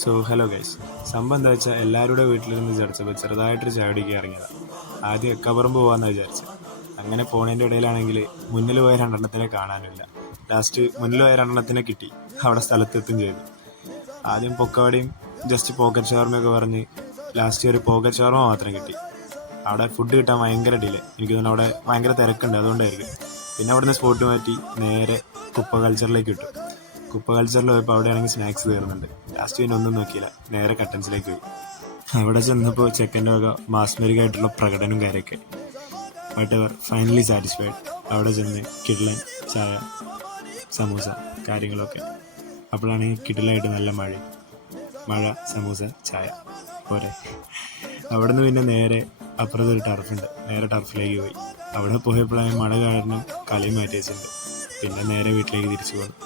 So hello guys, സംഭവം എന്താ വെച്ചാൽ എല്ലാവരുടെ വീട്ടിലിരുന്ന് വിചാരിച്ചപ്പോൾ ചെറുതായിട്ടൊരു ചാടിക്ക് ഇറങ്ങിയതാണ്. ആദ്യം കവറുമ്പ് പോകാമെന്ന് വിചാരിച്ചത്. അങ്ങനെ പോണതിൻ്റെ ഇടയിലാണെങ്കിൽ മുന്നിൽ പോയ രണ്ടെണ്ണത്തിനെ കാണാനില്ല. ലാസ്റ്റ് മുന്നിൽ പോയ രണ്ടെണ്ണത്തിനെ കിട്ടി, അവിടെ സ്ഥലത്തെത്തും ചെയ്തു. ആദ്യം പൊക്കവടിയും ജസ്റ്റ് പോക്കറ്റ് ഷവർമയൊക്കെ പറഞ്ഞ് ലാസ്റ്റ് ഒരു പോക്കറ്റ് ഷവർമ മാത്രം കിട്ടി. അവിടെ ഫുഡ് കിട്ടാൻ ഭയങ്കര ഡിലേ. എനിക്ക് തോന്നുന്നു അവിടെ ഭയങ്കര തിരക്കുണ്ട്, അതുകൊണ്ടായിരിക്കും. പിന്നെ അവിടുന്ന് സ്പോട്ട് മാറ്റി നേരെ കുപ്പ കൾച്ചറിലേക്ക് കിട്ടും. കുപ്പ കൾച്ചറിൽ പോയപ്പോൾ അവിടെയാണെങ്കിൽ സ്നാക്സ് തീർന്നുണ്ട്. ലാസ്റ്റ് പിന്നെ ഒന്നും നോക്കിയില്ല, നേരെ കട്ടൻസിലേക്ക് പോയി. അവിടെ ചെന്നപ്പോൾ ചെക്കൻ്റെ വക മാസ്മരികമായിട്ടുള്ള പ്രകടനം കാര്യമൊക്കെ. But ever finally satisfied. അവിടെ ചെന്ന് കിഡ്ലൻ ചായ, സമൂസ കാര്യങ്ങളൊക്കെ. അപ്പോഴാണെങ്കിൽ കിഡിലായിട്ട് നല്ല മഴ, സമൂസ, ചായ പോരെ. അവിടെ നിന്ന് പിന്നെ നേരെ അപ്പുറത്തൊരു ടർഫുണ്ട്, നേരെ ടർഫിലേക്ക് പോയി. അവിടെ പോയപ്പോഴാണ് മഴ കാരണം കളി മാറ്റി വെച്ചിട്ടുണ്ട്. പിന്നെ നേരെ വീട്ടിലേക്ക് തിരിച്ചു പോകുന്നു.